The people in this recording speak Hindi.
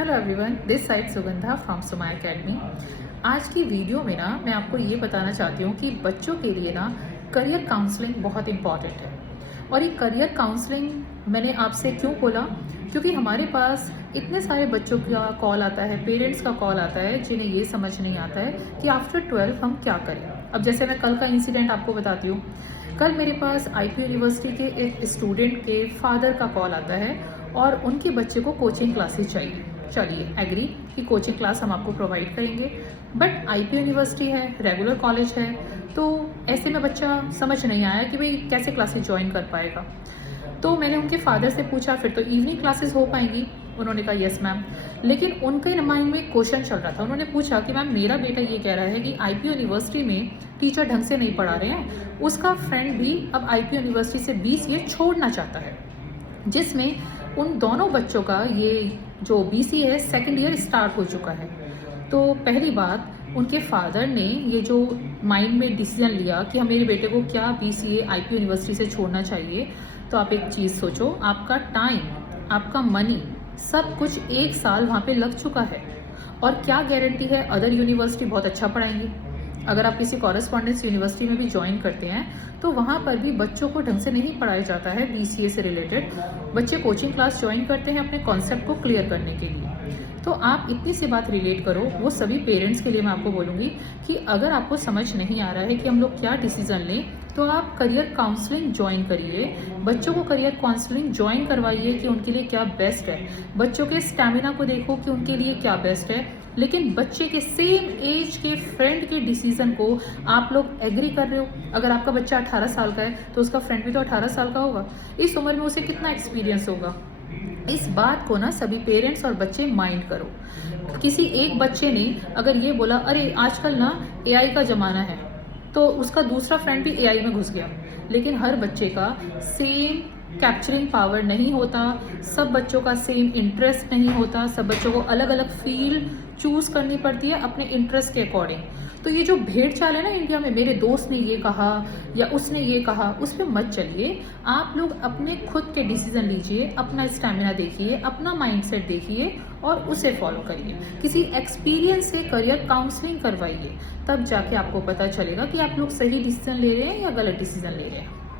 Hello everyone, this side Sugandha from Suma academy. आज की वीडियो में ना मैं आपको ये बताना चाहती हूँ कि बच्चों के लिए ना करियर काउंसलिंग बहुत इम्पॉर्टेंट है। और ये करियर काउंसलिंग मैंने आपसे क्यों बोला, क्योंकि हमारे पास इतने सारे बच्चों का कॉल आता है, पेरेंट्स का कॉल आता है जिन्हें ये समझ नहीं आता है कि आफ्टर 12 हम क्या करें। अब जैसे मैं कल का इंसिडेंट आपको बताती हूँ। कल मेरे पास आईपी यूनिवर्सिटी के एक स्टूडेंट के फादर का कॉल आता है और उनके बच्चे को कोचिंग क्लासेस चाहिए। चलिए एग्री कि कोचिंग क्लास हम आपको प्रोवाइड करेंगे, बट आईपी यूनिवर्सिटी है, रेगुलर कॉलेज है, तो ऐसे में बच्चा समझ नहीं आया कि भाई कैसे क्लासेस ज्वाइन कर पाएगा। तो मैंने उनके फादर से पूछा फिर तो इवनिंग क्लासेस हो पाएंगी। उन्होंने कहा यस मैम। लेकिन उनके माइंड में क्वेश्चन चल रहा था। उन्होंने पूछा कि मैम मेरा बेटा ये कह रहा है कि आईपी यूनिवर्सिटी में टीचर ढंग से नहीं पढ़ा रहे हैं, उसका फ्रेंड भी अब आईपी यूनिवर्सिटी से बीसीए छोड़ना चाहता है, जिसमें उन दोनों बच्चों का ये जो बीसी है सेकेंड ईयर स्टार्ट हो चुका है। तो पहली बात, उनके फादर ने ये जो माइंड में डिसीजन लिया कि हम मेरे बेटे को क्या बीसीए आईपी यूनिवर्सिटी से छोड़ना चाहिए, तो आप एक चीज़ सोचो, आपका टाइम, आपका मनी, सब कुछ एक साल वहाँ पे लग चुका है। और क्या गारंटी है अदर यूनिवर्सिटी बहुत अच्छा पढ़ाएंगी। अगर आप किसी कॉरेस्पॉन्डेंस यूनिवर्सिटी में भी ज्वाइन करते हैं तो वहाँ पर भी बच्चों को ढंग से नहीं पढ़ाया जाता है बीसीए से रिलेटेड। बच्चे कोचिंग क्लास ज्वाइन करते हैं अपने कॉन्सेप्ट को क्लियर करने के लिए। तो आप इतनी सी बात रिलेट करो, वो सभी पेरेंट्स के लिए मैं आपको बोलूँगी कि अगर आपको समझ नहीं आ रहा है कि हम लोग क्या डिसीज़न लें, तो आप करियर काउंसलिंग ज्वाइन करिए। बच्चों को करियर काउंसलिंग ज्वाइन करवाइए कि उनके लिए क्या बेस्ट है। बच्चों के स्टैमिना को देखो कि उनके लिए क्या बेस्ट है। लेकिन बच्चे के सेम एज के फ्रेंड के डिसीज़न को आप लोग एग्री कर रहे हो। अगर आपका बच्चा 18 साल का है तो उसका फ्रेंड भी तो 18 साल का होगा। इस उम्र में उसे कितना एक्सपीरियंस होगा। इस बात को ना सभी पेरेंट्स और बच्चे माइंड करो। किसी एक बच्चे ने अगर ये बोला अरे आजकल ना एआई का ज़माना है, तो उसका दूसरा फ्रेंड भी एआई में घुस गया। लेकिन हर बच्चे का सेम कैप्चरिंग पावर नहीं होता, सब बच्चों का सेम इंटरेस्ट नहीं होता, सब बच्चों को अलग अलग फील्ड चूज़ करनी पड़ती है अपने इंटरेस्ट के अकॉर्डिंग। तो ये जो भेड़ चाल है ना इंडिया में, मेरे दोस्त ने ये कहा या उसने ये कहा, उस पर मत चलिए। आप लोग अपने खुद के डिसीजन लीजिए, अपना स्टैमिना देखिए, अपना माइंडसेट देखिए और उसे फॉलो करिए। किसी एक्सपीरियंस से करियर काउंसलिंग करवाइए, तब जाके आपको पता चलेगा कि आप लोग सही डिसीजन ले रहे हैं या गलत डिसीजन ले रहे हैं।